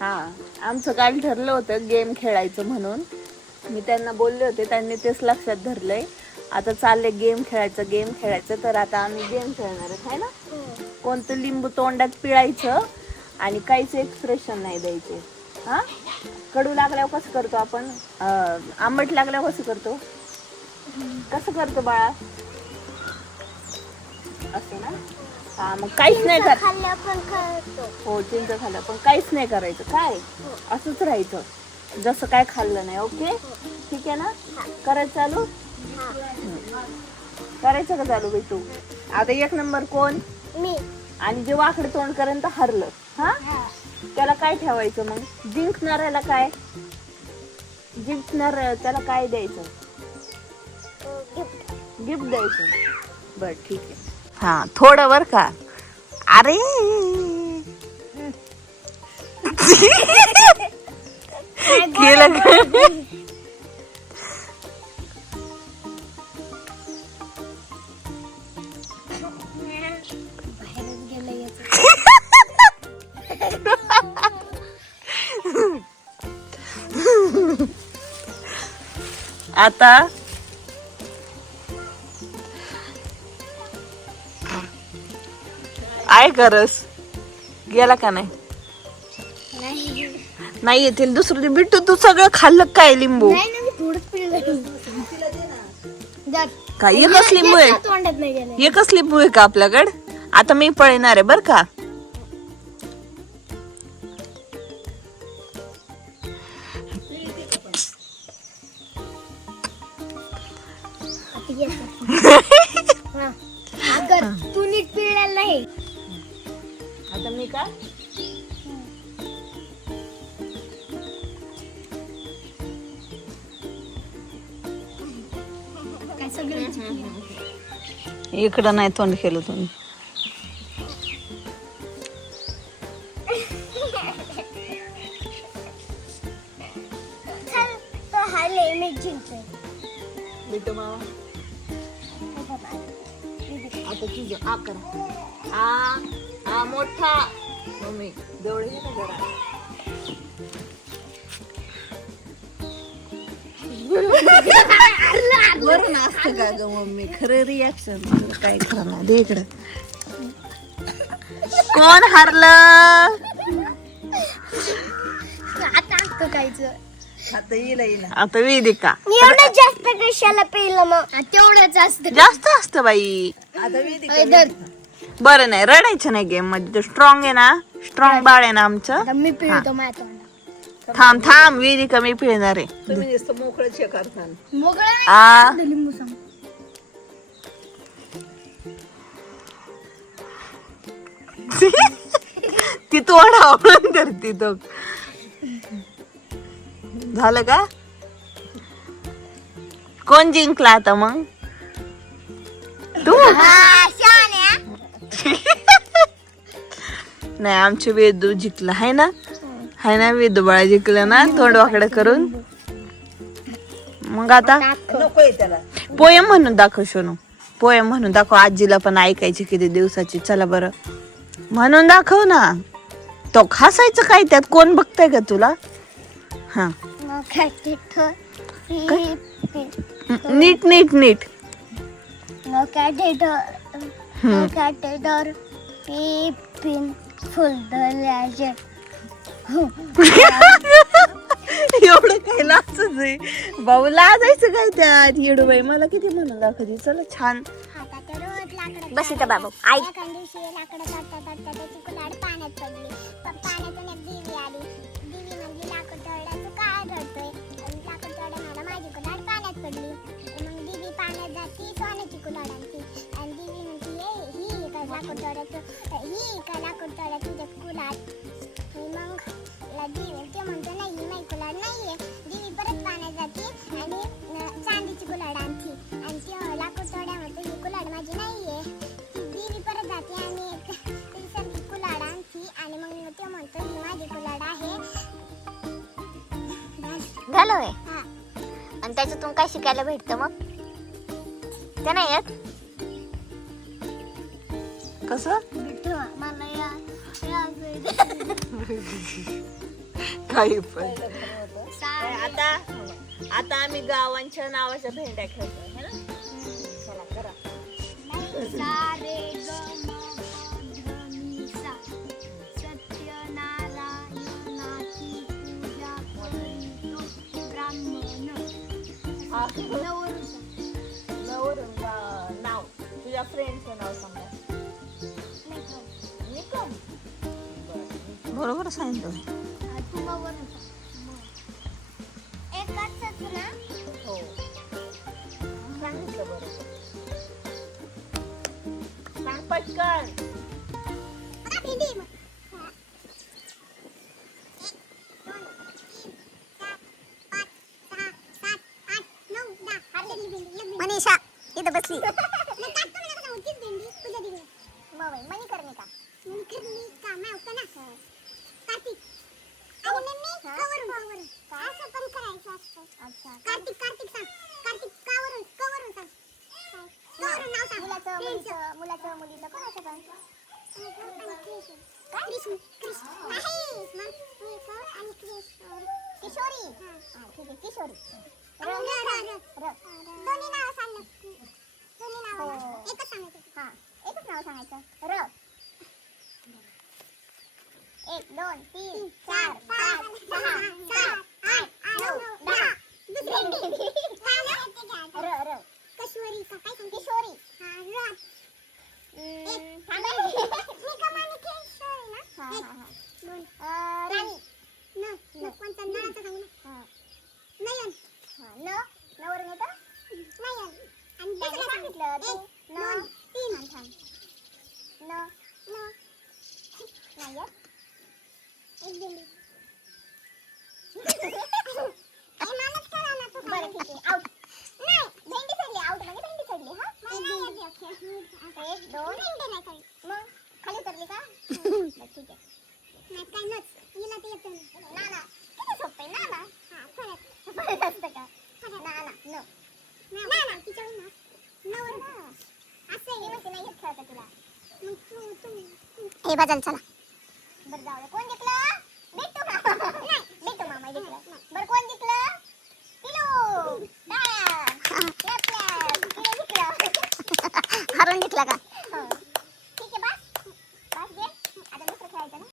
हा, आमचं काल ठरलं होतं गेम खेळायचं म्हणून. मी त्यांना बोलले होते, त्यांनी तेच लक्षात धरलंय. आता चाललंय गेम खेळायचं. तर आता आम्ही गेम खेळणार आहे ना. कोणतं लिंबू तोंडात पिळायचं आणि काहीच एक्सप्रेशन नाही द्यायचे. हा, कडू लागल्यावर कसं करतो आपण, आंबट लागल्यावर कसं करतो, कसं करतो बाळा, असं ना. हा, मग काहीच नाही करायचं. हो, चिंच खाल्लं पण काहीच नाही करायचं. काय असंच राहायचं, जसं काय खाल्लं नाही. ओके, ठीक आहे ना. करायचं चालू, करायचं का चालू बाई तू. आता 1 नंबर कोण, मी. आणि जे वाकडे तोंड पर्यंत हरलं, हा, त्याला काय ठेवायचं मग. जिंकणाऱ्याला काय, जिंकणार त्याला काय द्यायचं, गिफ्ट द्यायचं. बर ठीक आहे. हा, थोडं बर का. अरे केलं का? आता आहे करस गेला का नाही, नाही येतील दुसरं. बिट्टू तू सगळं खाल्लं काय लिंबू, काय एकच लिंबू आहे, एकच लिंबू आहे का आपल्याकडे. आता मी पळणार आहे बर का. तू नीट पिळलेला नाही. आता मी का, इकडं नाही तोंड केलं तुम्ही. बिट्टू मामा आता तुझं आ कर, आ मोठा मम्मी जवळ ये ना जरा. बरं ना असतं का ग मम्मी, खरं रिॲक्शन काय करणार. दे इकडं. कोण हरलं, आता येईल आता वेदिका. एवढं जास्त कशाला पिलं मग, तेवढंच असतं. जास्त असतं बाई. आता वेदिका बरं नाही रडायचं नाही गेम मध्ये. स्ट्रॉंग आहे ना, स्ट्रॉंग बाळ आहे ना आमचं. मी पिळतो माझ्या तोंडात. थांब वेदिका, मी पिळणार आहे. तुम्ही मोकळं करता. लिंबू सांग. ती तोंड आवडून धरती तो. झालं का, कोण जिंकला आता मग, तू. नाही, आमचे वेदू जिंकला आहे ना, हाय ना. वेदू बाळा जिंकलं ना तोंड वाकडं करून. मग आता पोयम म्हणून दाखव सोनू, पोयम म्हणून दाखव. आजीला पण ऐकायची किती दिवसाची. चला बरं म्हणून दाखव ना. तो हसायचं काय त्यात, कोण बघताय का तुला. हा, नीट नीट नीट. एवढं काय लाजच आहे भाऊ, लाजायचं काय त्यात. येडू बाई मला किती म्हणून दाखवते. चला छान बस इथं बाबू. आई चांदीची कुलाड आणती आणि ती लाकूड तोड्यामध्ये ही कुलाड माझी नाहीये. देवी परत जाते आणि कुलाड आणती आणि मग ते म्हणतो ही माझी कुलाड आहे. झालं होय. आणि त्याच्यातून काय शिकायला भेटतं मग, ते नाही येत कसं. काही पण आता आता आम्ही गावांच्या नावाच्या भेंड्या खेळतोय है ना. चला करा. सा रे ग म ध नि सा सत्यनारायणाची पूजा करीतो ब्राह्मण. नवरून नाव तुझ्या फ्रेंडचं नाव सांगा. निकम. बरोबर सांगितलं. एकच ना. हो सांगितलं बरोबर. सांग पटकन. मनीषा इथं बसली. मणिकर्णिका. मणिकर्णिका मैं होता ना. कार्तिक. आणि मम्मी कवरून असं पण करायचं असतं. अच्छा. कार्तिक कार्तिक सांग. कार्तिक कवरून सांग. कवरून नाव सांग. मुलाचं मुलीचं कोणाचं पण. कृष्ण कृष्ण नाही मग आणि किशोरी. हां ठीक आहे किशोरी. दोन्ही नाव सांग. दोन्ही नाव एकच सांगायचं. हां एकच नाव सांगायचं. र 1 2 3 4 5 6 7 8 9 10. र कश्वरी का काय सांग. किशोरी. हां र एक थांबा. मी कमानी किशोरी ना. हां दोन राणी. न कोणता नावाचं सांगू ना. हां नयन. हां नवरून येतं नयन. आणि दुसरं सांगितलं तू. 1 2 3 थांब. न नाही एक दिंडी. मानच करा ना तू. बरं ठीक आहे आउट. नाही भेंडी चढली. आउट म्हणजे भेंडी चढली. हा 1 2 मग खाली उतरली का. ठीक आहे. नाही काय नच हिला ते येतं ना. ना किती सोपं आहे ना. हां फरक असतं का. ना तिच्यावर ना नवर असं आहे म्हणते नाही येत खेळता तुला. मग तू हे बदल चला. बरं जाऊ दे. कोण जिंकलं. बिट्टू मामा. नाही बिट्टू मामा जिंकलं. बरं कोण जिंकलं. पिलू. टाळ्या. Clap clap. पिलू जिंकलं. हरून जिंकला का.